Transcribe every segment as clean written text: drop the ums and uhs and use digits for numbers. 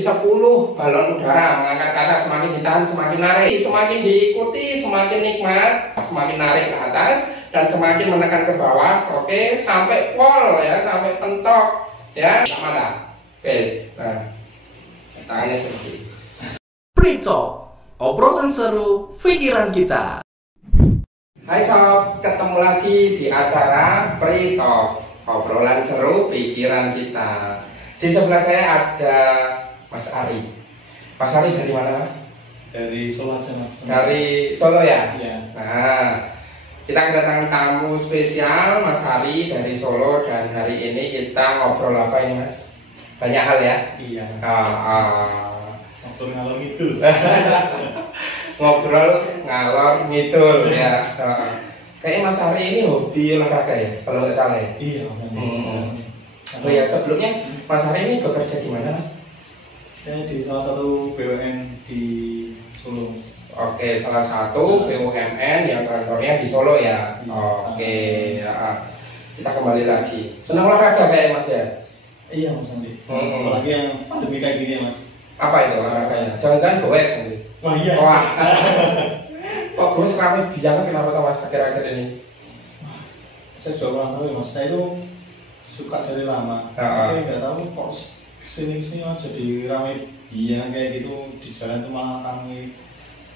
10 balon udara mengangkat ke atas, semakin ditahan semakin narik, semakin diikuti semakin nikmat, semakin narik ke atas dan semakin menekan ke bawah. Oke, sampai pol ya, sampai pentok ya, mana? Oke, nah tangannya seperti Pre-talk, obrolan seru pikiran kita. Hai sob, ketemu lagi di acara Pre-talk, obrolan seru pikiran kita. Di sebelah saya ada Mas Ari. Mas Ari dari mana, Mas? Dari Solo aja, Mas. Dari Solo ya? Iya. Nah, kita kedatangan tamu spesial Mas Ari dari Solo dan hari ini kita ngobrol apa ini, Mas? Banyak hal ya? Iya. Ngobrol ngalor ngidul. Ngobrol ngalor ngidul ya. Kayaknya Mas Ari ini hobi olahraga ya, kalau nggak salah ya? Iya, Mas. Oh ya, sebelumnya Mas Ari ini bekerja di mana, Mas? Saya di salah satu BUMN di Solo, Mas. Oke, salah satu BUMN yang kantornya di Solo ya. Oke, ya. Kita kembali lagi. Senang olahraga kayak Mas ya? Iya, Mas Andi. Apalagi yang pandemi kayak gini ya, Mas. Apa itu olahraganya? Jangan-jangan goes nanti? Wah, iya. Wah. Kok goes ramai biangnya kenapa tuh Mas akhir-akhir ini? Saya juga kurang tahu ya, Mas. Saya itu suka dari lama. Tapi nggak tahu kok kesini-kesini jadi ramai biang kayak gitu. Di jalan tuh malah kami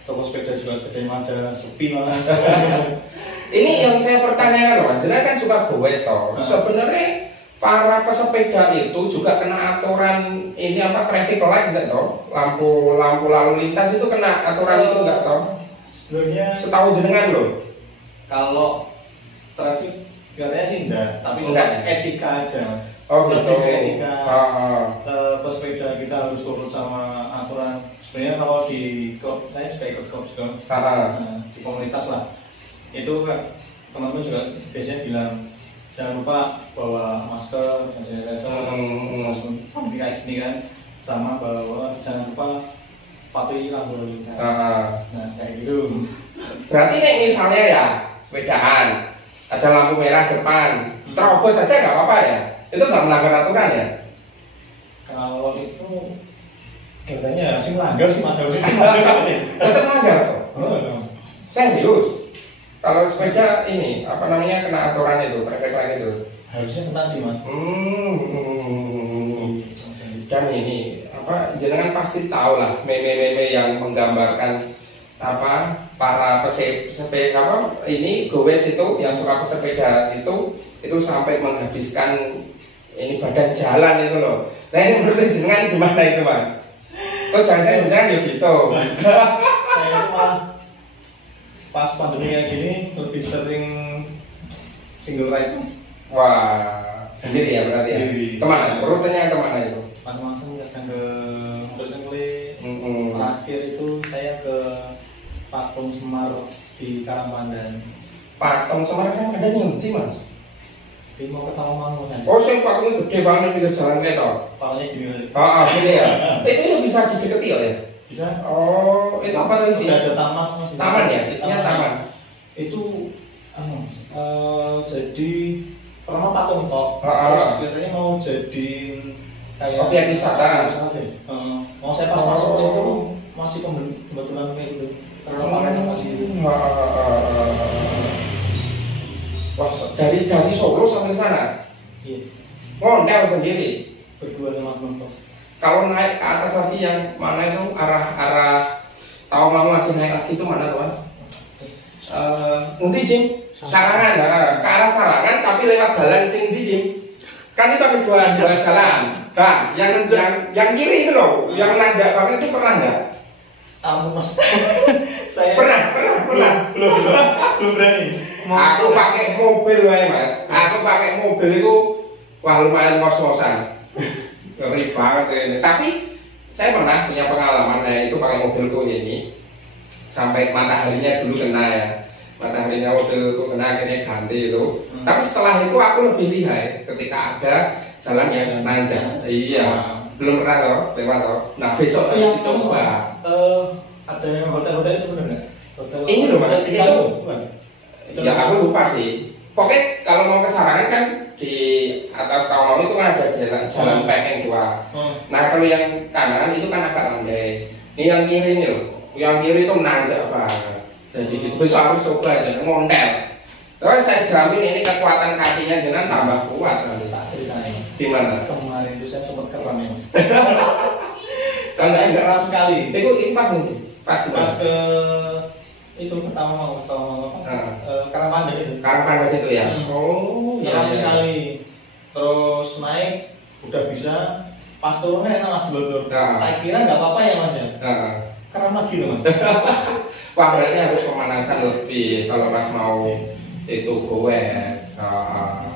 toko sepeda juga sepedanya ada sepi malah. Ini yang saya pertanyakan loh, Mas. Jadi kan suka goes toh. Sebenarnya para pesepeda itu juga kena aturan ini apa traffic light enggak toh? Lampu lalu lintas itu kena aturan itu enggak toh? Sebenarnya setahu jenengan loh. Kalau traffic katanya sih enggak, tapi enggak etika aja, Mas. Oh gitu. Etika. Pesepeda kita harus turun sama aturan. Sebenarnya kalau di klub, saya juga ikut klub juga. Di komunitas lah. Itu kan teman-teman juga biasanya bilang jangan lupa bawa masker, hand sanitizer, kayak gini kan. Sama bawa jangan lupa patuhi lampu lalu lintas. Nah kayak gitu. Berarti nih misalnya ya sepedaan ada lampu merah depan, terobos saja nggak apa-apa ya? Itu nggak melanggar aturan ya? Kalau itu katanya sih melanggar sih, Mas. Harusnya sih melanggar sih. Tetap melanggar kok. Serius? Kalau sepeda ini apa namanya kena aturan itu, traffic light itu? Harusnya kena sih, Mas. Dan ini apa? Jenengan pasti tahu lah meme-meme yang menggambarkan apa para pesepeda apa ini gowes itu yang suka pesepeda itu sampai menghabiskan ini badan jalan itu loh. Nah ini menurut jenengan gimana itu, Mas? Kok jangan-jangan jenengan ya gitu? Saya itu malah pas pandemi kayak gini lebih sering single ride, Mas. Wah, sendiri ya berarti ya? Kemana? Rutenya kemana itu? Masing-masing kadang ke Motor Cengkle. Terakhir itu saya ke Patung Semar di Karangpandan. Patung Semar kan ada nanti, Mas? Jadi mau ke Tawangmangu kan? Oh, saya patungnya gede banget di jalan kita. Palanya gini. Gini ya. Itu bisa dideketi ya? Bisa. Oh, itu apa tuh isinya? Ada taman, Mas. Taman ya? Isinya taman. Itu jadi pertama patung toh. Terus katanya mau jadi kayak objek wisata. Mau saya pas masuk ke situ masih pembetulan kayak gitu. Renovakannya masih gitu. Wah, dari Solo sampai sana? Iya. Ngondel sendiri? Berdua sama teman kos. Kalau naik ke atas lagi yang mana itu arah Tawangmangu masih naik lagi itu mana tuh, Mas? Nanti Jim, Sarangan, ke arah Sarangan tapi lewat jalan sing di Jim. Kan itu ada dua jalan. Nah, yang kiri itu loh, yang nanjak banget itu pernah nggak? Mas. Saya pernah. Belum berani. Aku pakai mobil ya, Mas. Aku pakai mobil itu wah lumayan ngos-ngosan. Ngeri banget ini. Tapi saya pernah punya pengalaman ya, itu pakai mobilku ini sampai mataharinya dulu kena ya. Mataharinya mobilku kena akhirnya ganti itu. Tapi setelah itu aku lebih lihai ketika ada jalan yang nanjak. Iya. Belum pernah loh, lewat loh. Nah besok harus dicoba. Ada yang hotel-hotel itu benar nggak? Ini loh Mas, itu. Ya aku lupa sih. Pokoknya kalau mau ke Sarangan kan di atas Tawau itu kan ada jalan pekeng 2. Nah kalau yang kanan itu kan agak landai. Ini yang kiri nih loh, yang kiri itu nanjak banget. Jadi besok harus coba aja ngontel. Terus saya jamin ini kekuatan kakinya jenengan tambah kuat nanti. Tak ceritain. Di mana? Kemarin itu saya sempat keram ya mas. Saya enggak keram sekali. Itu pas nih, pas ke itu pertama Karangpandan itu. Karangpandan itu ya. Oh, keram sekali. Terus naik udah bisa, pas turunnya enak mas Blodor. Tak kira nggak apa-apa ya mas ya. Keram lagi loh mas. Wah berarti harus pemanasan lebih kalau mas mau itu goes.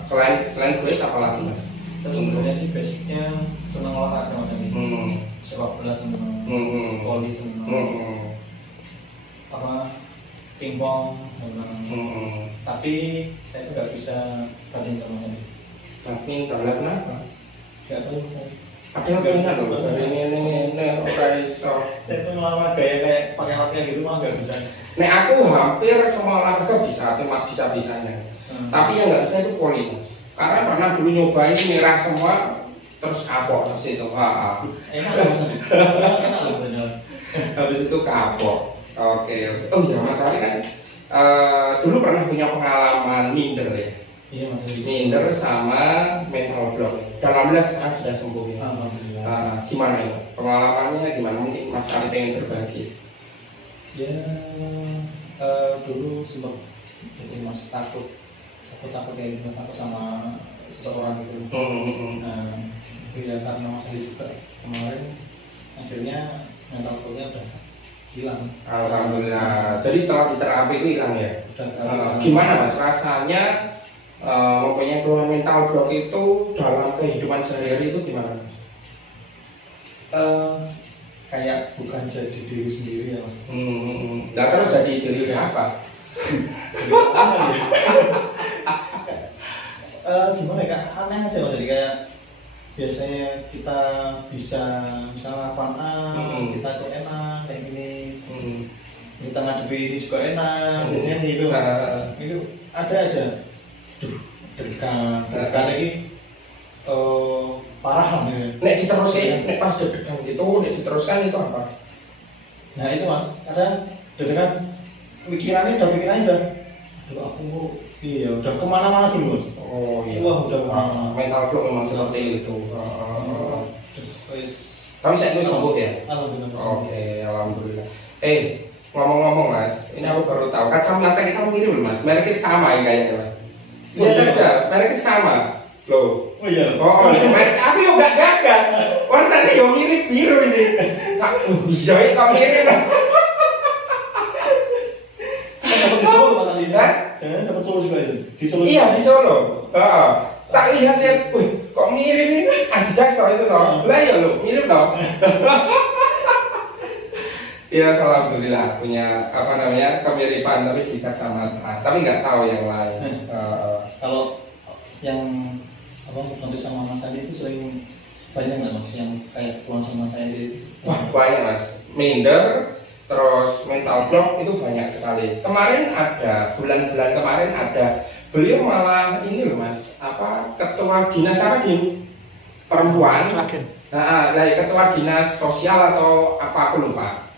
Selain goes apa lagi mas? Sebenarnya sih basicnya senang olahraga mas ini. Sepak bola senang, volley senang, apa pingpong senang. Tapi saya tuh nggak bisa badminton mas ini. Tapi kenapa? Gak tahu mas. Ada yang punya loh, dari ini oke so. Saya tuh malah gaya kayak pakai latihan gitu malah nggak bisa. Nek aku hampir semua olahraga bisa, cuma bisa-bisanya. Tapi yang nggak bisa itu poli mas. Karena pernah dulu nyobain merah semua, terus kapok habis itu. Enak loh mas. Enak loh benar. Habis itu kapok. Oke. Oh iya mas Ari kan dulu pernah punya pengalaman minder ya. Iya mas. Minder sama mental block. Dan alhamdulillah sekarang sudah sembuh ya. Gimana ya? Pengalamannya gimana? Mungkin Mas Ari pengen berbagi. Ya dulu sempat jadi mas takut kayak gitu, takut sama seseorang gitu. Ya karena mas Ari juga kemarin akhirnya mental blocknya udah hilang. Alhamdulillah. Jadi setelah diterapi itu hilang ya? Udah. Gimana mas rasanya? Mempunyai keluhan mental block itu dalam kehidupan sehari-hari itu gimana mas? Kayak bukan jadi diri sendiri ya mas. Nah terus jadi diri siapa? Gimana ya, aneh aja mas. Jadi kayak biasanya kita bisa misalnya lakukan kita tuh enak kayak gini, kita ngadepi ini juga enak, biasanya gitu. Itu ada aja. Deg-degan lagi parah lah ya. Nek diteruskan, nek pas deg-degan gitu, nek diteruskan itu apa? Nah itu mas, ada deg-degan pikirannya udah aduh aku iya udah kemana-mana dulu mas. Oh iya. Wah udah kemana-mana. Mental block memang seperti itu. Tapi saya itu sembuh ya? Alhamdulillah. Oke, alhamdulillah. Ngomong-ngomong mas, ini aku baru tahu kacamata kita mirip loh mas, mereknya sama ya kayaknya mas. Lihat aja, mereknya sama loh. Oh iya. Merek aku yang gak gagas. Warnanya yang mirip biru ini. Bisa ya kamu mirip lah. Dapat di Solo mas Ali. Jangan dapat Solo juga itu. Di Solo. Iya di Solo. Tak lihat, kok mirip ini? Adidas loh itu loh. Lah ya lo, mirip loh. Ya alhamdulillah punya kemiripan tapi di kacamata, tapi nggak tahu yang lain. Kalau yang nanti sama Mas Adi itu sering banyak nggak mas yang kayak keluhan sama saya itu? Wah banyak mas, minder, terus mental block itu banyak sekali. Kemarin ada, bulan-bulan kemarin ada, beliau malah ini loh mas, ketua dinas perempuan, ketua dinas sosial atau apa aku lupa.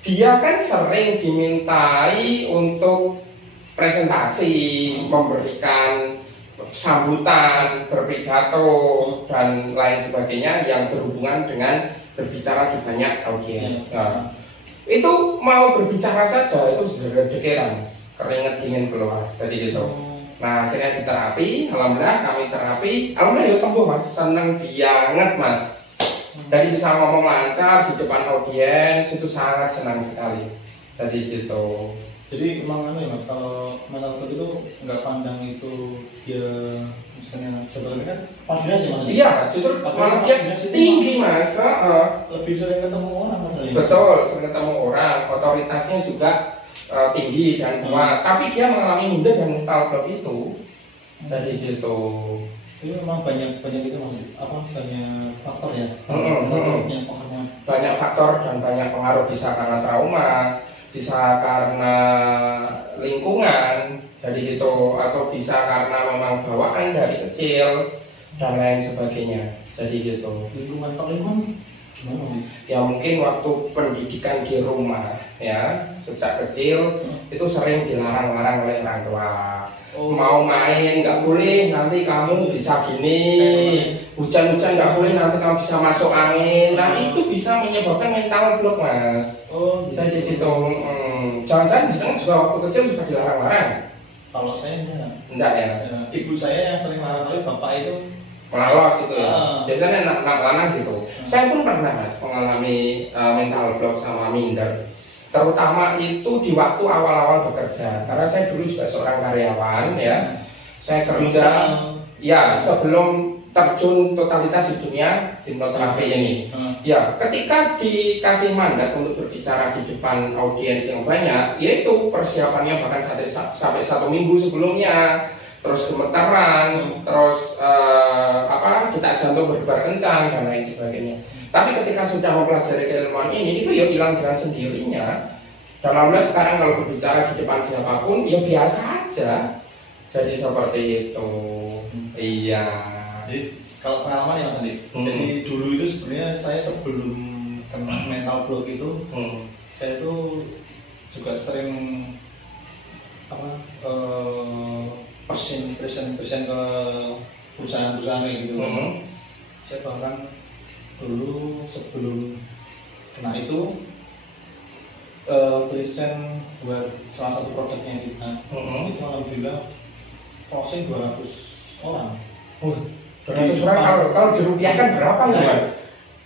Dia kan sering dimintai untuk presentasi, memberikan sambutan, berpidato dan lain sebagainya yang berhubungan dengan berbicara di banyak audiens. Itu mau berbicara saja itu sudah dekeran, keringat dingin keluar tadi gitu. Nah akhirnya diterapi, alhamdulillah kami terapi, alhamdulillah ya sembuh mas, seneng banget mas. Jadi bisa ngomong lancar di depan audiens itu sangat senang sekali. Tadi gitu. Jadi emang ya mas, kalau mental block itu nggak pandang itu dia misalnya sebenarnya kan pandangnya sih mas. Iya, justru malah dia tinggi mas. Lebih sering ketemu orang mas. Betul, sering ketemu orang. Otoritasnya juga tinggi dan kuat. Tapi dia mengalami minder dan mental block itu. Tadi gitu. Ini memang banyak itu mas. Banyak faktor ya. Banyak faktor dan banyak pengaruh, bisa karena trauma, bisa karena lingkungan, Jadi gitu, atau bisa karena memang bawaan dari kecil dan lain sebagainya. Jadi gitu. Lingkungan gimana? Ya mungkin waktu pendidikan di rumah ya sejak kecil itu sering dilarang-larang oleh orang tua. Mau main nggak boleh, nanti kamu bisa gini. Hujan-hujan nggak boleh, nanti kamu bisa masuk angin. Nah itu bisa menyebabkan mental block, Mas. Jadi gitu. Jangan-jangan sekarang juga waktu kecil juga dilarang-larang. Kalau saya enggak ya. Ibu saya yang sering larang, tapi bapak itu malas itu ya. Biasanya anak-anak lanang gitu. Saya pun pernah Mas mengalami mental block sama minder. Terutama itu di waktu awal-awal bekerja. Karena saya dulu juga seorang karyawan ya. Saya kerja ya sebelum terjun totalitas di dunia hipnoterapi ini. Ya, ketika dikasih mandat untuk berbicara di depan audiens yang banyak, yaitu persiapannya bahkan sampai 1 minggu sebelumnya, terus gemeteran, terus detak jantung berdebar kencang dan lain sebagainya. Tapi ketika sudah mempelajari keilmuan ini, itu ya hilang dengan sendirinya. Dan alhamdulillah sekarang kalau berbicara di depan siapapun, ya biasa aja. Jadi seperti itu. Iya. Jadi kalau pengalaman ya Mas Andi, jadi dulu itu sebenarnya saya sebelum kena mental block itu, saya itu juga sering present ke perusahaan-perusahaan kayak gitu. Saya bahkan dulu sebelum kena itu present buat salah satu produknya kita. Itu alhamdulillah closing 200 orang. 200 orang kalau dirupiahkan berapa ya Mas?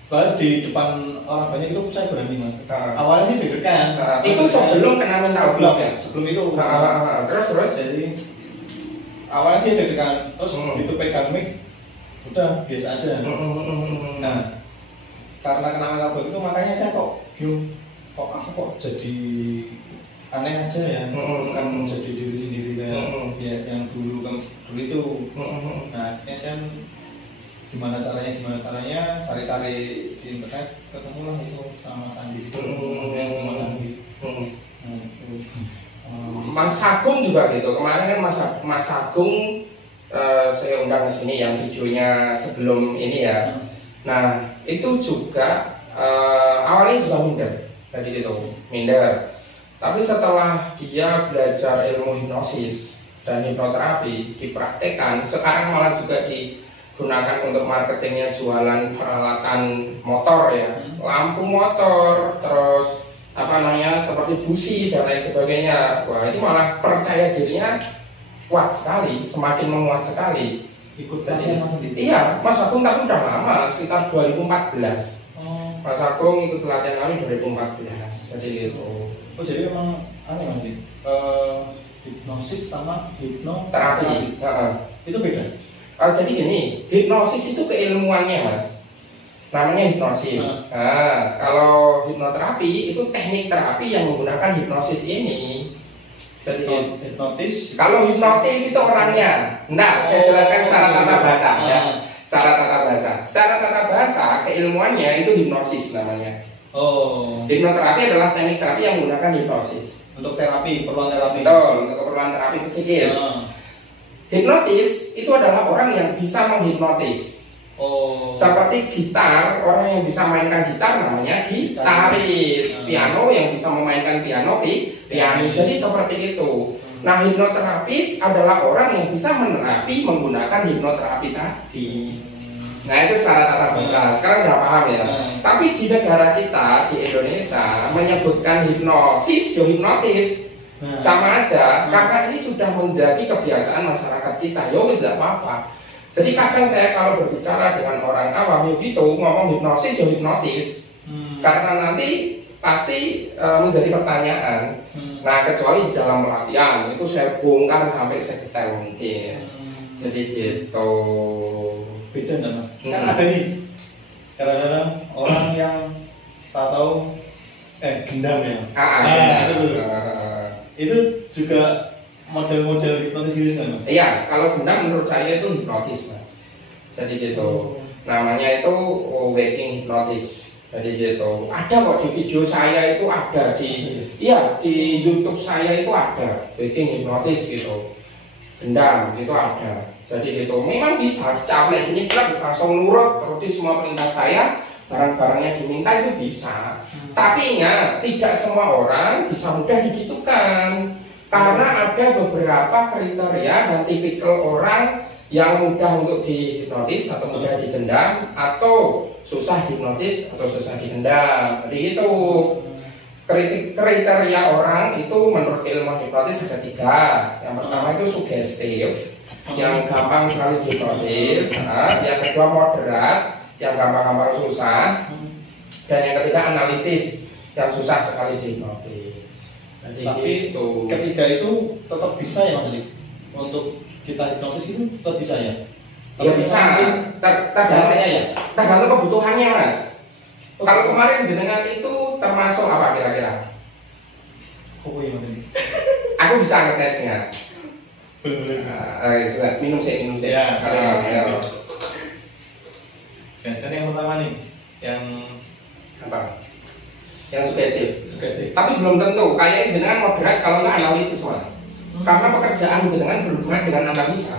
Bahkan di depan orang banyak itu saya berani Mas. Awalnya sih deg-degan. Itu sebelum kena mental block ya? Sebelum itu. Terus jadi awalnya sih deg-degan, terus itu pegang mic udah biasa aja. Nah, karena kena mental block itu makanya saya kok aku kok jadi aneh aja ya, bukan jadi diri sendiri kayak ya, yang dulu itu. Nah, ini saya gimana caranya cari-cari di internet, ketemulah itu sama Andi itu. Mas Agung juga gitu. Kemarin kan Mas Agung saya undang ke sini yang videonya sebelum ini ya. Nah, itu juga awalnya juga minder. Tadi gitu, minder. Tapi setelah dia belajar ilmu hipnosis dan hipnoterapi dipraktekkan, sekarang malah juga digunakan untuk marketingnya, jualan peralatan motor ya, lampu motor, terus seperti busi dan lain sebagainya. Wah, ini malah percaya dirinya kuat sekali, semakin menguat sekali. Ikut pelatihan Mas Andi? Iya, Mas Agung tapi udah lama, sekitar 2014. Mas Agung ikut pelatihan kami 2014. Jadi gitu. Jadi memang aneh Mas Andi. Hipnosis sama hipnoterapi itu beda. Jadi gini, hipnosis itu keilmuannya Mas, namanya hipnosis. Kalau hipnoterapi itu teknik terapi yang menggunakan hipnosis ini. Jadi hipnotis. Kalau hipnotis itu orangnya. Nah, saya jelaskan secara tata bahasa ya. Secara tata bahasa keilmuannya itu hipnosis namanya. Hipnoterapi adalah teknik terapi yang menggunakan hipnosis. Untuk terapi, keperluan terapi. Betul, untuk keperluan terapi psikis. Hipnotis itu adalah orang yang bisa menghipnotis. Seperti gitar, orang yang bisa mainkan gitar namanya gitaris. Piano yang bisa memainkan piano, pianis. Jadi seperti itu. Nah, hipnoterapis adalah orang yang bisa menerapi menggunakan hipnoterapi tadi. Nah, itu secara tata bahasa. Sekarang udah paham ya. Tapi di negara kita, di Indonesia, menyebutkan hipnosis, hipnotis sama aja. Karena ini sudah menjadi kebiasaan masyarakat kita. Ya wis tidak apa-apa. Jadi kadang saya kalau berbicara dengan orang awam gitu, ngomong hipnosis, hipnotis. Karena nanti pasti menjadi pertanyaan. Nah, kecuali di dalam pelatihan itu saya bongkar sampai sedetail mungkin. Jadi gitu. Beda kan? Kan ada nih kadang-kadang orang yang tak tahu gendam ya Mas. Itu juga model-model hipnotis gitu kan Mas? Iya, kalau gendam menurut saya itu hipnotis Mas. Jadi gitu. Namanya itu waking hipnotis. Jadi gitu. Ada kok di video saya itu ada di YouTube saya itu ada bikin hipnotis gitu. Dendam itu ada. Jadi gitu. Memang bisa caplek ini langsung nurut terus semua perintah saya, barang-barangnya diminta itu bisa. Tapi ingat, tidak semua orang bisa mudah digitukan. Karena ada beberapa kriteria dan tipikal orang yang mudah untuk dihipnotis atau mudah didendam, atau susah dihipnotis atau susah didendam. Jadi itu kriteria orang itu menurut ilmu hipnotis ada 3. Yang pertama itu sugestif, yang gampang sekali dihipnotis. Yang kedua moderat, yang gampang-gampang susah. Dan yang ketiga analitis, yang susah sekali dihipnotis. Jadi tapi itu ketiga itu tetap bisa ya Mas Adi? Untuk kita hipnotis itu tetap bisa ya? Ya bisa, caranya ya? tergantung kebutuhannya Mas. Kalau kemarin jenengan itu termasuk apa kira-kira? Oh iya Mas. Aku bisa ngetesnya. Minum sih. Ya. Ya. Biasanya yang pertama nih, yang Apa? Yang sugestif. sugestif. Tapi belum tentu. Kayaknya jenengan moderat kalau nggak analitis Mas. Karena pekerjaan jenengan berhubungan dengan analisa.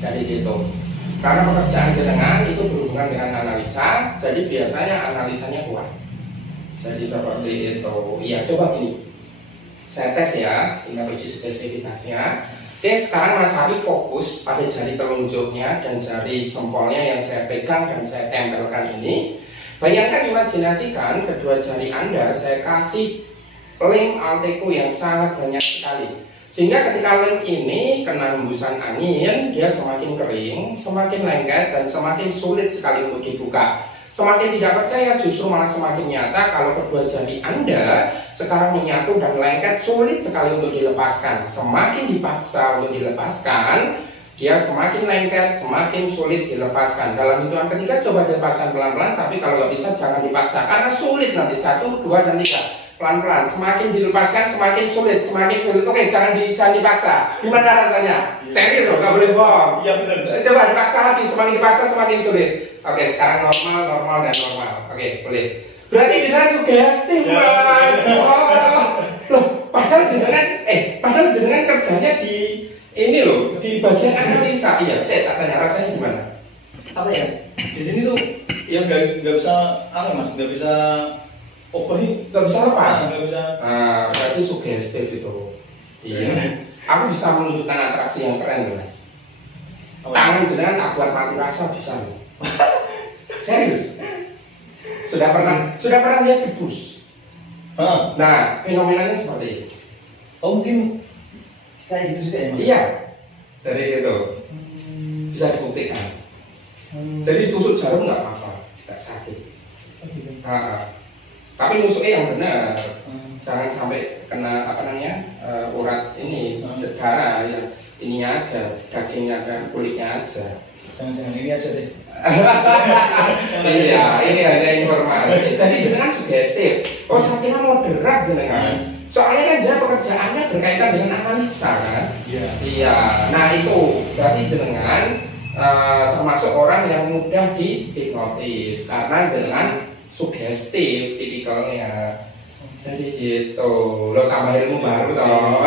Jadi gitu. Karena pekerjaan jenengan itu berhubungan dengan analisa, jadi biasanya analisanya kuat. Jadi seperti itu. Iya, coba gini. Saya tes ya, tinggal uji sugestivitasnya. Oke, sekarang Mas Ari fokus pada jari telunjuknya dan jari jempolnya yang saya pegang dan saya tempelkan ini. Bayangkan, imajinasikan kedua jari Anda saya kasih lem Alteco yang sangat banyak sekali. Sehingga ketika lem ini kena hembusan angin, dia semakin kering, semakin lengket, dan semakin sulit sekali untuk dibuka. Semakin tidak percaya, justru malah semakin nyata kalau kedua jari Anda sekarang menyatu dan lengket, sulit sekali untuk dilepaskan. Semakin dipaksa untuk dilepaskan, dia semakin lengket, semakin sulit dilepaskan. Dalam hitungan ketiga coba dilepaskan pelan-pelan, tapi kalau nggak bisa jangan dipaksa, karena sulit nanti. 1, 2, dan 3. Pelan-pelan, semakin dilepaskan semakin sulit. Oke, jangan dipaksa. Gimana rasanya? Serius loh, nggak boleh bohong. Iya benar. Coba dipaksa lagi, semakin dipaksa semakin sulit. Oke, sekarang normal dan normal. Oke, boleh. Berarti jenengan sugestif, Mas. Loh, padahal jenengan kerjanya di ini loh, di bagian analisa. Iya, saya tak tanya rasanya gimana? Apa ya? Di sini tuh ya nggak bisa Mas, nggak bisa nggak bisa lepas. Nggak bisa. Berarti sugestif itu. Iya. Aku bisa menunjukkan atraksi yang keren, Mas. Tangan jenengan tak buat mati rasa bisa loh. Serius. Sudah pernah lihat debus? Nah, fenomenanya seperti itu. Oh mungkin kayak gitu juga ya Mas? Iya. Dari itu bisa dibuktikan. Jadi tusuk jarum nggak apa-apa, nggak sakit. Tapi nusuknya yang benar. Jangan sampai kena urat ini, darah ya. Ininya aja, dagingnya dan kulitnya aja. Jangan ini aja deh. Iya, ini ada informasi. Jadi jenengan sugestif. Oh, saya kira moderat jenengan. Soalnya kan jenengan pekerjaannya berkaitan dengan analisa kan. Iya. Nah itu berarti jenengan termasuk orang yang mudah dihipnotis karena jenengan sugestif tipikalnya. Jadi gitu. Lo tambah ilmu baru toh.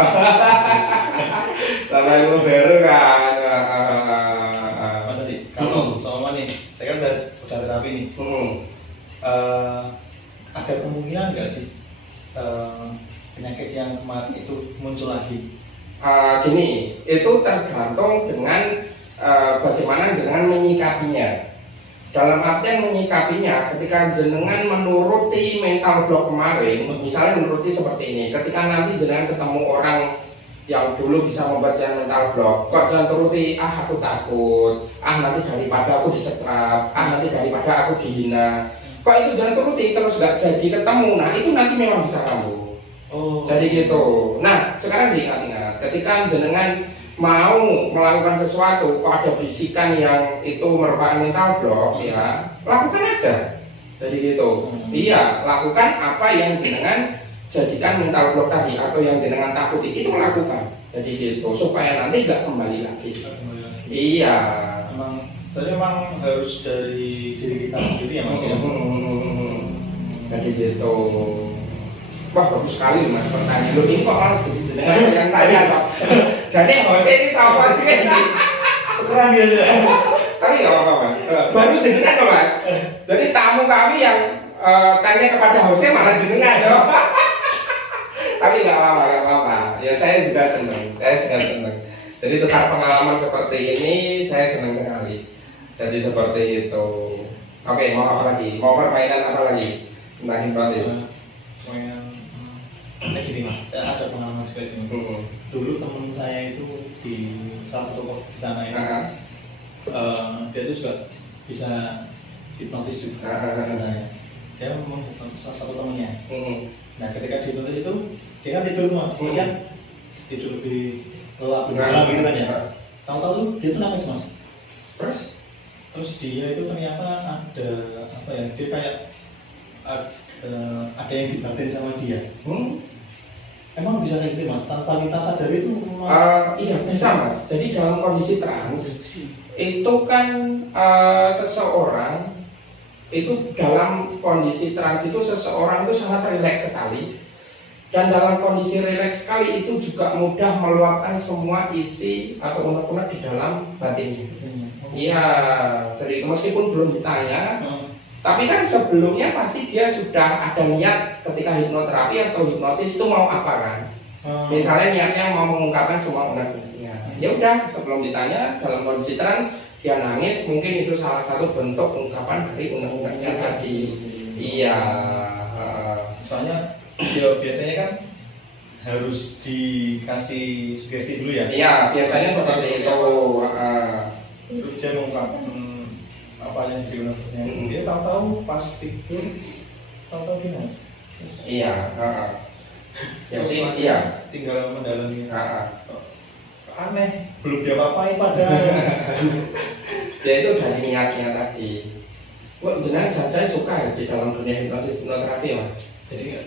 Tambah ilmu baru kan. Mas Adi, kalau soalnya nih, saya kan udah terapi nih. Ada kemungkinan nggak sih penyakit yang kemarin itu muncul lagi? Gini, itu tergantung dengan bagaimana jenengan menyikapinya. Dalam artian menyikapinya, ketika jenengan menuruti mental block kemarin, misalnya menuruti seperti ini, ketika nanti jenengan ketemu orang yang dulu bisa membaca mental block, kok jangan turuti, aku takut, nanti daripada aku disetrap, nanti daripada aku dihina, kok itu jangan turuti, terus gak jadi ketemu, nah itu nanti memang bisa kambuh. Jadi gitu. Nah sekarang diingat-ingat, ketika jenengan mau melakukan sesuatu, kok ada bisikan yang itu merupakan mental block, ya lakukan aja. Jadi gitu. Iya, lakukan apa yang jenengan jadikan mental block tadi atau yang jenengan takuti, itu lakukan. Jadi gitu, supaya nanti nggak kembali lagi. Iya. Emang Soalnya memang harus dari diri kita sendiri ya Mas ya. Jadi gitu. Wah bagus sekali Mas pertanyaan lu ini kok malah jadi jenengan yang tanya kok. Jadi Jose ini sama Tukeran dia aja. Tapi nggak apa-apa Mas. Baru jenengan kok Mas. Jadi tamu kami yang tanya kepada Jose malah jenengan ya. Tapi nggak apa-apa. Ya saya juga senang. Jadi tukar pengalaman seperti ini saya senang sekali. Jadi seperti itu. Oke, mau apa lagi? Mau permainan apa lagi? Tentang hipnotis. Kayak gini Mas, ada pengalaman juga sih. Dulu teman saya itu di salah satu kok di sana ya. Dia itu juga bisa hipnotis juga sebenarnya. Dia memang salah satu temannya. Nah ketika dihipnotis itu dia kan tidur Mas, dia kan tidur lebih lelap gitu kan ya. Tahu-tahu dia tuh nangis Mas. Terus dia itu ternyata ada apa ya? Dia kayak ada yang dibatin sama dia. Emang bisa kayak gitu Mas? Tanpa kita sadari itu? Iya bisa Mas. Jadi dalam kondisi trans itu kan seseorang itu dalam kondisi trans itu seseorang itu sangat rileks sekali. Dan dalam kondisi rileks sekali itu juga mudah meluapkan semua isi atau unek-unek di dalam batinnya. Iya, jadi meskipun belum ditanya, tapi kan sebelumnya pasti dia sudah ada niat ketika hipnoterapi atau hipnotis itu mau apa kan? Misalnya niatnya mau mengungkapkan semua unek-uneknya. Ya udah, sebelum ditanya dalam kondisi trans dia nangis, mungkin itu salah satu bentuk ungkapan dari unek-uneknya tadi. Iya. Soalnya ya biasanya kan harus dikasih sugesti dulu ya. Iya, biasanya seperti itu. Terus dia mengungkapkan apa yang jadi unek-uneknya. Dia tahu-tahu pas tidur, tahu-tahu dia nangis. Iya. Jadi iya. Tinggal mendalami. Aneh, belum dia apa-apain padahal. Dia itu dari niatnya tadi. Kok jenengan jangan suka ya di dalam dunia hipnosis hipnoterapi Mas? Jadi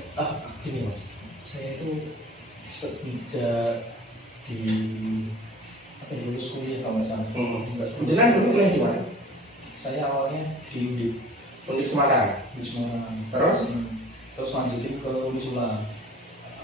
gini Mas, saya itu sejak di lulus kuliah kalau nggak salah. Jenengan dulu kuliah di mana? Saya awalnya di Undip Semarang. Terus lanjutin ke Unisula.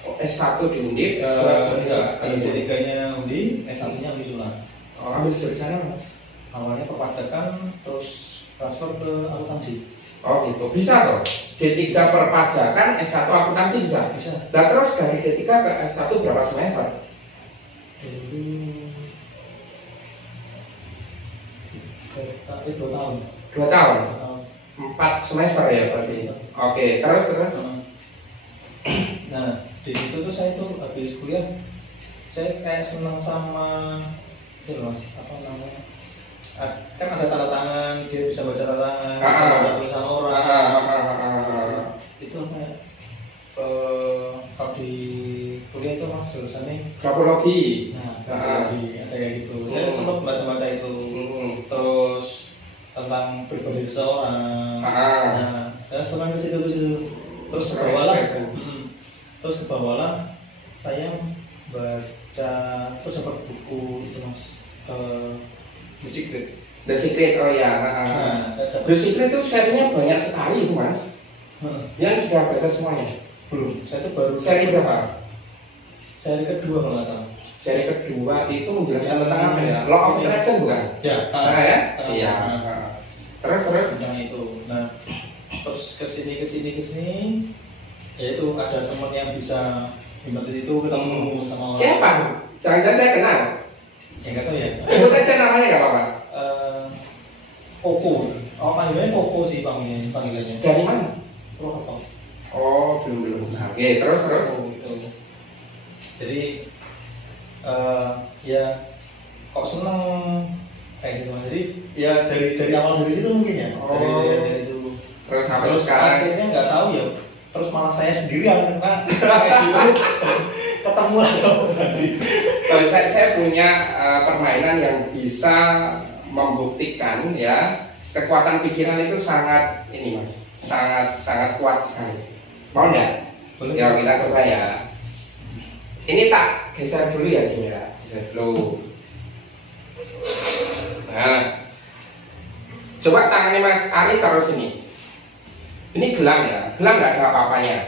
S1 di Undip, D3-nya Undip, S1-nya Unisula. Ambil jurusan apa Mas? Awalnya perpajakan, terus transfer ke akuntansi. Oh gitu, bisa toh? D3 perpajakan, S1 akuntansi bisa? Bisa. Nah terus dari D3 ke S1 berapa semester? Tapi 2 tahun. 2 tahun? 4 semester ya berarti? Oke, terus? Nah, di situ tuh saya tuh habis kuliah, saya kayak senang sama itu Mas, apa namanya? Kan ada tanda tangan, dia bisa baca tanda tangan, bisa baca tulisan orang. Itu apa ya? Kalau di kuliah itu Mas jurusannya grafologi. Grafologi, ada kayak gitu. Saya sempat baca-baca itu. Terus tentang pribadi seseorang. Nah, saya senang ke situ. Terus ke bawah saya baca terus dapat buku itu Mas, The Secret. The Secret, oh ya. The Secret itu serinya banyak sekali itu Mas. Yang sudah baca semuanya? Belum, saya itu baru seri berapa? Seri kedua kalau nggak salah. Seri kedua itu menjelaskan tentang apa ya? Law of Attraction bukan? Ya. Ya? Iya. Terus tentang itu. Nah, terus kesini, yaitu ada teman yang bisa hipnotis itu ketemu sama orang. Siapa? Jangan-jangan saya kenal. Ya nggak tahu ya. Sebut aja namanya nggak apa-apa. Koko. Panggilannya Koko sih panggilannya. Dari mana? Purwokerto. Oh, belum. Oke, terus. Gitu. Jadi ya kok seneng kayak gitu Mas. Jadi ya dari awal dari situ mungkin ya. Dari itu. Terus akhirnya nggak tahu ya. Terus malah saya sendiri yang kena kayak gitu. Ketemu lah tadi. Kalau saya punya permainan yang bisa membuktikan ya kekuatan pikiran itu sangat ini Mas, sangat kuat sekali. Mau enggak? Boleh. Ya kita coba ya. Ini tak geser dulu ya, geser dulu. Nah, Coba tangannya Mas Ari taruh sini. Ini gelang ya, gelang nggak ada apa-apanya.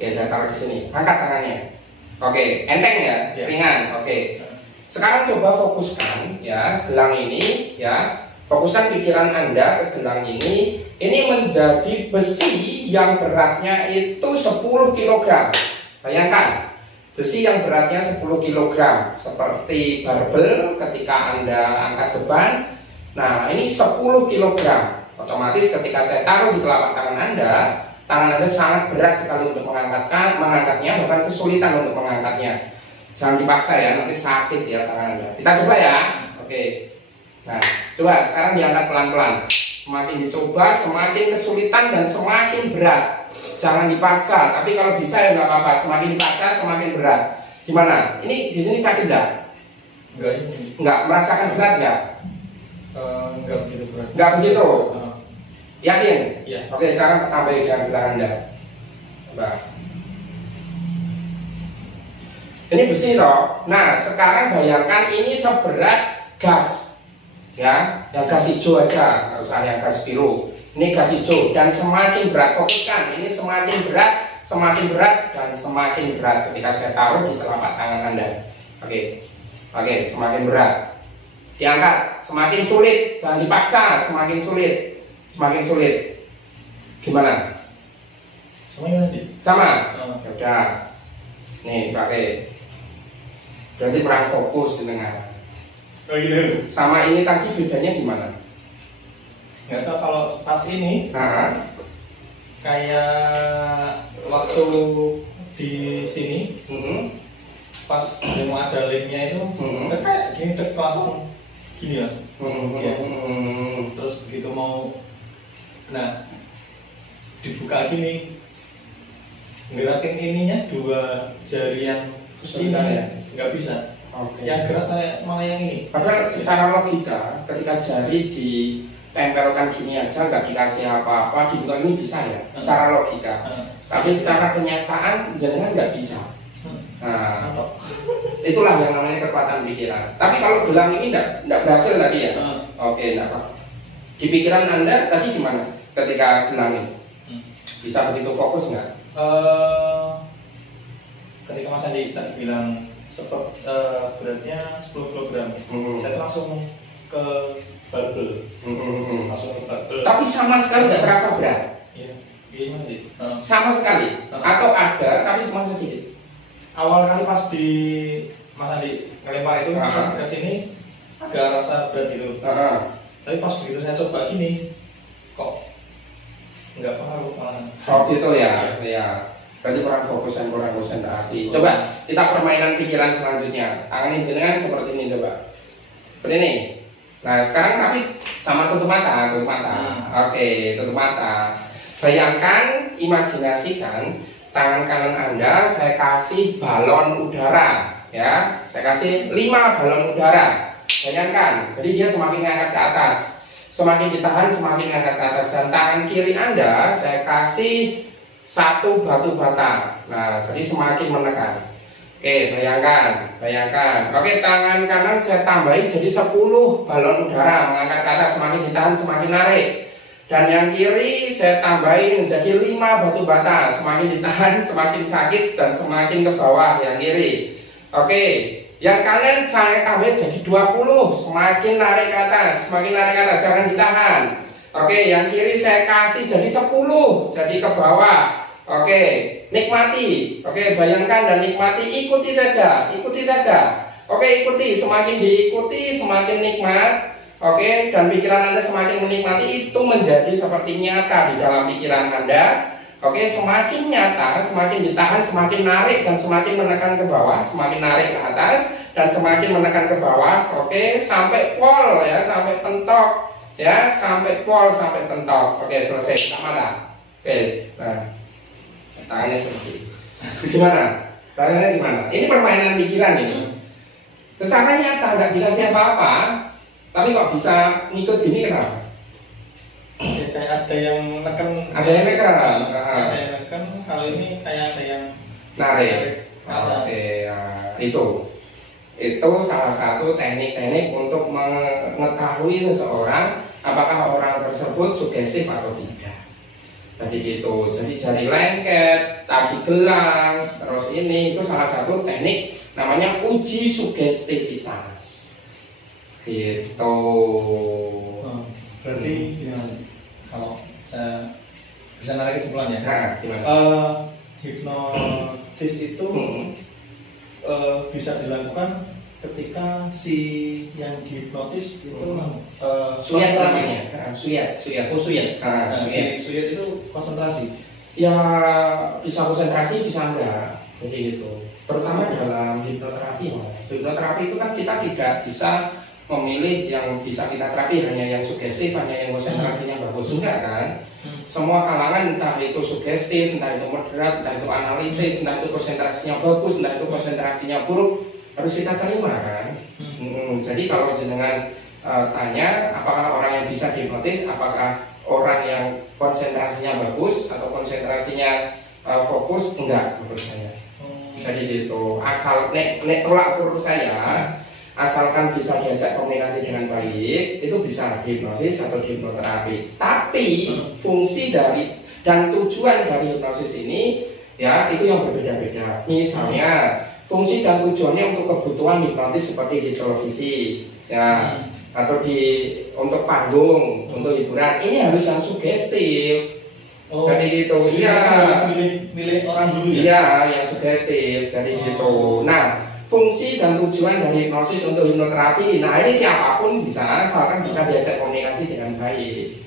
Ya, udah taruh di sini. Angkat tangannya. Oke, enteng ya, ringan. Oke. Sekarang coba fokuskan ya gelang ini ya. Fokuskan pikiran Anda ke gelang ini. Ini menjadi besi yang beratnya itu 10 kg. Bayangkan, besi yang beratnya 10 kg seperti barbel ketika Anda angkat beban. Nah, ini 10 kg. Otomatis ketika saya taruh di telapak tangan Anda sangat berat sekali untuk mengangkatnya, bahkan kesulitan untuk mengangkatnya. Jangan dipaksa ya, nanti sakit ya tangan Anda. Kita coba ya. Oke. Nah, coba sekarang diangkat pelan-pelan. Semakin dicoba, semakin kesulitan dan semakin berat. Jangan dipaksa, tapi kalau bisa ya nggak apa-apa. Semakin dipaksa, semakin berat. Gimana? Ini di sini sakit nggak? Nggak merasakan berat nggak? Nggak begitu berat. Nggak begitu. Yakin? Iya. Oke, sekarang tambahin dengan gelang Anda. Coba. Ini besi toh. Nah, sekarang bayangkan ini seberat gas. Ya, yang gas hijau aja, nggak usah yang gas biru. Ini gas hijau dan semakin berat. Fokuskan, ini semakin berat, dan semakin berat ketika saya taruh di telapak tangan Anda. Oke, semakin berat. Diangkat, semakin sulit, jangan dipaksa, semakin sulit. Gimana? Sama. Ya udah. Nih pakai. Berarti kurang fokus dengan. Oh gitu. Sama ini tadi bedanya gimana? Nggak tahu kalau pas ini. Kayak waktu di sini. Pas mau ada linknya itu, kayak gini langsung gini mas. Ya. Terus begitu mau, nah dibuka gini, gerakin ininya 2 jari yang Kesulitan ya? Nggak bisa. Oke. Yang gerak malah yang ini. Padahal secara logika, ketika jari ditempelkan gini aja, nggak dikasih apa-apa, dibuka ini bisa ya, secara logika. Tapi secara kenyataan, jangan nggak bisa. Nah, itulah yang namanya kekuatan pikiran. Tapi kalau gelang ini nggak berhasil tadi ya. Oke, nggak apa. Di pikiran Anda tadi gimana ketika gelang ini? Bisa begitu fokus nggak? Ketika Mas Andi tadi bilang beratnya 10 kg, saya langsung ke barbel. Langsung ke barbel. Tapi sama sekali nggak terasa berat. Iya, gimana sih? Sama sekali. Atau ada, tapi cuma sedikit. Awal kali pas di Mas Andi ngelempar itu ke sini agak rasa berat gitu. Tapi pas begitu saya coba gini, kok nggak pengaruh malah. Oh gitu ya, ya. Berarti kurang fokus dan kurang konsentrasi. Coba kita permainan pikiran selanjutnya. Tangan jenengan seperti ini coba. Seperti ini. Nah sekarang tapi sama tutup mata. Oke, tutup mata. Bayangkan, imajinasikan tangan kanan Anda saya kasih balon udara, ya. Saya kasih 5 balon udara. Bayangkan, jadi dia semakin ngangkat ke atas. Semakin ditahan, semakin ngangkat ke atas. Dan tangan kiri Anda saya kasih 1 batu bata. Nah, jadi semakin menekan. Oke, bayangkan. Oke, tangan kanan saya tambahin jadi 10 balon udara mengangkat ke atas, semakin ditahan, semakin narik. Dan yang kiri saya tambahin menjadi 5 batu bata, semakin ditahan, semakin sakit dan semakin ke bawah yang kiri. Oke, yang kanan saya tambahin jadi 20, semakin narik ke atas, jangan ditahan. Oke, yang kiri saya kasih jadi 10, jadi ke bawah. Oke, nikmati. Oke, bayangkan dan nikmati, ikuti saja. Oke, ikuti, semakin diikuti semakin nikmat. Oke, dan pikiran Anda semakin menikmati, itu menjadi seperti nyata di dalam pikiran Anda. Oke, semakin nyata, semakin ditahan, semakin narik dan semakin menekan ke bawah, semakin narik ke atas dan semakin menekan ke bawah. Oke, sampai pol ya, sampai pentok. Ya, sampai pol, sampai pentok. Oke, selesai. Tak mana? Oke, nah, tangannya seperti gimana? Rasanya gimana? Ini permainan pikiran ini. Kesana nyata, nggak dikasih apa-apa, tapi kok bisa ngikut gini kenapa? Ya, kayak ada yang neken. Ada yang neken. Ada yang neken. Kalau ini kayak ada yang narik. Oke, itu salah satu teknik-teknik untuk mengetahui seseorang apakah orang tersebut sugestif atau tidak. Jadi gitu, jadi jari lengket, kaki gelang, terus ini itu salah satu teknik namanya uji sugestivitas. Gitu. Berarti gimana? Kalau saya bisa narik kesimpulannya, gimana? Hipnotis itu bisa dilakukan ketika si yang dihipnotis itu suyat rasanya, suyat. Oh suyat. Suyat itu konsentrasi. Ya bisa konsentrasi, bisa enggak. Jadi gitu. Terutama dalam hipnoterapi, Mas. Hipnoterapi itu kan kita tidak bisa memilih yang bisa kita terapi hanya yang sugestif, hanya yang konsentrasinya bagus, enggak kan? Semua kalangan, entah itu sugestif, entah itu moderat, entah itu analitis, entah itu konsentrasinya bagus, entah itu konsentrasinya buruk, harus kita terima kan? Jadi kalau jenengan tanya apakah orang yang bisa dihipnotis, apakah orang yang konsentrasinya bagus atau konsentrasinya fokus, enggak menurut saya. Jadi gitu, asal nek tolak ukur saya, asalkan bisa diajak komunikasi dengan baik, itu bisa hipnosis atau hipnoterapi. Tapi fungsi dari dan tujuan dari hipnosis ini ya itu yang berbeda-beda. Misalnya fungsi dan tujuannya untuk kebutuhan hipnotis seperti di televisi, ya, atau untuk panggung, untuk hiburan. Ini harus yang sugestif. Jadi gitu, iya. Harus milih orang dulu ya. Iya, yang sugestif. Jadi gitu. Nah, fungsi dan tujuan dari hipnosis untuk hipnoterapi, nah ini siapapun bisa, asalkan bisa diajak komunikasi dengan baik.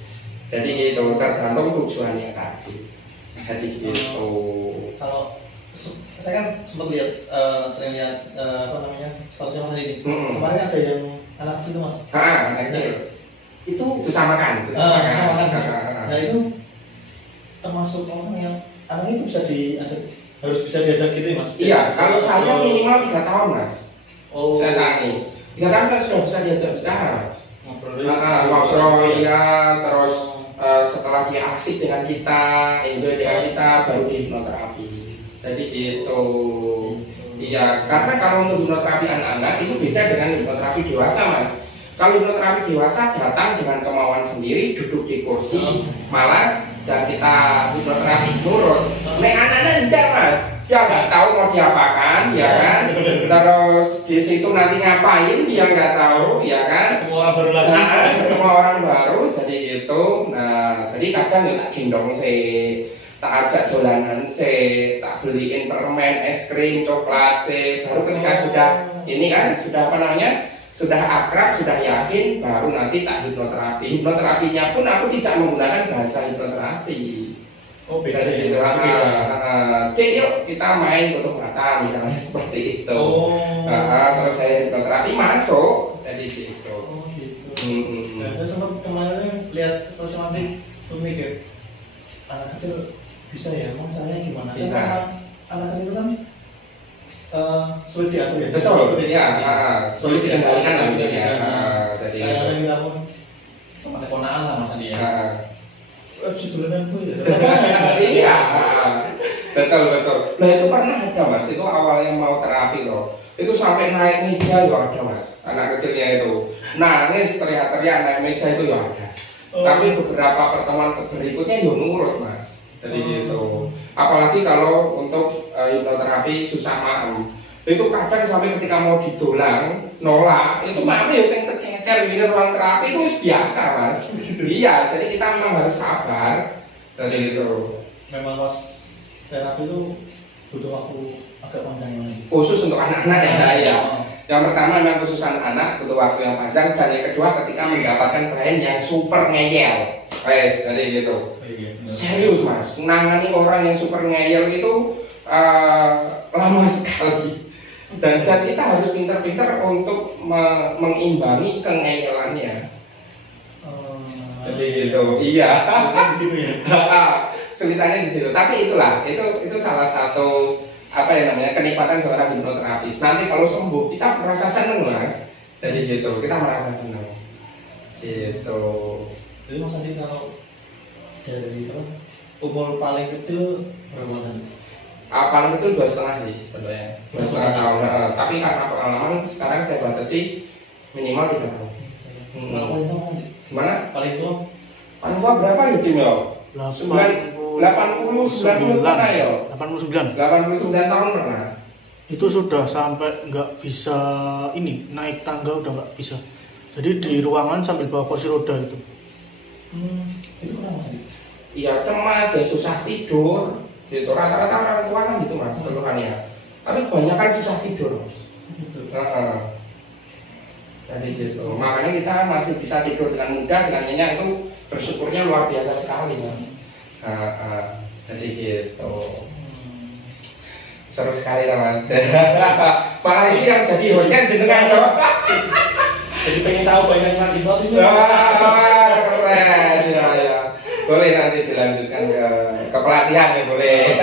Jadi gitu, tergantung tujuannya tadi. Jadi gitu. Kalau saya kan sempat lihat, sering lihat statusnya Mas ini. Kemarin ada yang anak kecil itu Mas. Anak kecil. Itu susah makan. Nah itu termasuk orang yang anaknya itu bisa harus bisa diajak gitu ya Mas? Iya, kalau saya minimal 3 tahun Mas. Saya tanya 3 tahun kan sudah bisa diajak bicara Mas. Ngobrol ya, terus setelah dia asik dengan kita, enjoy dengan kita, baru di hipnoterapi. Jadi gitu. Iya, karena kalau untuk hipnoterapi anak-anak itu beda dengan hipnoterapi dewasa Mas. Kalau hipnoterapi dewasa datang dengan kemauan sendiri, duduk di kursi, malas, dan kita hipnoterapi nurut. Nek anak-anak enggak Mas, dia nggak tahu mau diapakan, ya kan? Terus di situ nanti ngapain dia nggak tahu, ya kan? Ketemu orang baru lagi. Ketemu orang baru, jadi gitu. Nah, jadi kadang ya tak gendong sih, tak ajak dolanan sih, tak beliin permen, es krim, coklat sih. Baru ketika sudah ini kan, sudah apa namanya? Sudah akrab, sudah yakin, baru nanti tak hipnoterapi. Hipnoterapinya pun aku tidak menggunakan bahasa hipnoterapi. Oh beda gitu. Yuk kita main tutup mata misalnya seperti itu. Terus saya hipnoterapi masuk, jadi gitu. Oh gitu. Nah, saya sempat kemarin lihat status nanti, saya mikir anak kecil bisa ya, emang caranya gimana? Bisa. Anak kecil itu kan sulit diatur ya. Betul, ya. Sulit dikendalikan lah gitu ya. Jadi kita pun ada konaan lah Mas Andi ya. Judulnya pun ya. Iya, betul. Nah itu pernah ada Mas, itu awalnya mau terapi loh. Itu sampai naik meja ya ada Mas, anak kecilnya itu nangis teriak-teriak naik meja itu ya ada. Tapi beberapa pertemuan berikutnya ya nurut Mas. Jadi gitu. Apalagi kalau untuk hipnoterapi susah maem, itu kadang sampai ketika mau didolang nolak, itu maemnya yang tercecer ini ruang terapi itu biasa Mas. Iya, jadi kita memang harus sabar. Jadi gitu. Memang pas terapi itu butuh waktu agak panjang lagi. Khusus untuk anak-anak ya. Yang pertama memang khusus anak butuh waktu yang panjang, dan yang kedua ketika mendapatkan klien yang super ngeyel. Jadi gitu. Serius Mas, menangani orang yang super ngeyel itu lama sekali. Dan kita harus pintar-pintar untuk mengimbangi kengeyelannya. Jadi gitu. Iya. Di situ ya. Kesulitannya di situ. Tapi itulah, itu salah satu apa ya namanya kenikmatan seorang hipnoterapis. Nanti kalau sembuh kita merasa senang Mas. Jadi gitu, kita merasa senang. Gitu. Jadi Mas Andi kalau dari umur paling kecil berapa Mas Andi? Paling kecil 2,5 sih sebenarnya. 2,5 tahun. Tapi karena pengalaman sekarang saya batasi minimal 3 tahun. Gimana? Paling tua? Paling tua berapa ya Dim ya? 89 pernah ya? 89 tahun pernah. Itu sudah sampai nggak bisa ini, naik tangga udah nggak bisa. Jadi di ruangan sambil bawa kursi roda itu. Itu kenapa? Iya, cemas dan susah tidur. Gitu. Rata-rata orang tua kan gitu mas, keluhannya. Tapi kebanyakan susah tidur mas. Jadi gitu. Makanya kita masih bisa tidur dengan mudah, dengan nyenyak, itu bersyukurnya luar biasa sekali mas. Jadi gitu. Seru sekali lah mas. Malah ini yang jadi hostnya jenengan dong. Jadi pengen tahu banyak lagi hipnotis. Keren ya. Boleh nanti dilanjutkan ke pelatihan ya boleh.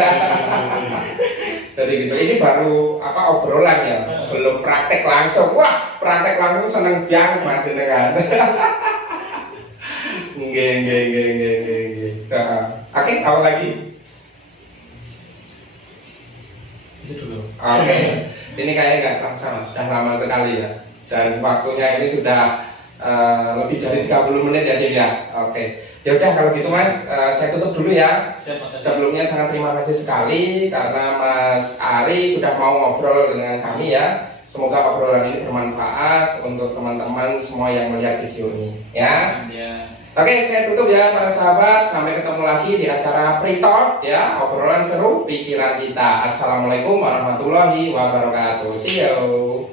Jadi gitu. Ini baru obrolan ya, belum praktek langsung. Wah, praktek langsung seneng banget mas jenengan. Nggih. Oke, apa lagi? Itu dulu. Oke. Ini kayaknya nggak terasa mas, sudah lama sekali ya. Dan waktunya ini sudah lebih dari 30 menit ya Dim ya. Oke. Ya udah kalau gitu mas, saya tutup dulu ya. Siap, Mas. Sebelumnya sangat terima kasih sekali karena Mas Ari sudah mau ngobrol dengan kami ya. Semoga obrolan ini bermanfaat untuk teman-teman semua yang melihat video ini ya. Oke, saya tutup ya para sahabat. Sampai ketemu lagi di acara Pre-Talk ya, obrolan seru pikiran kita. Assalamualaikum warahmatullahi wabarakatuh. See you.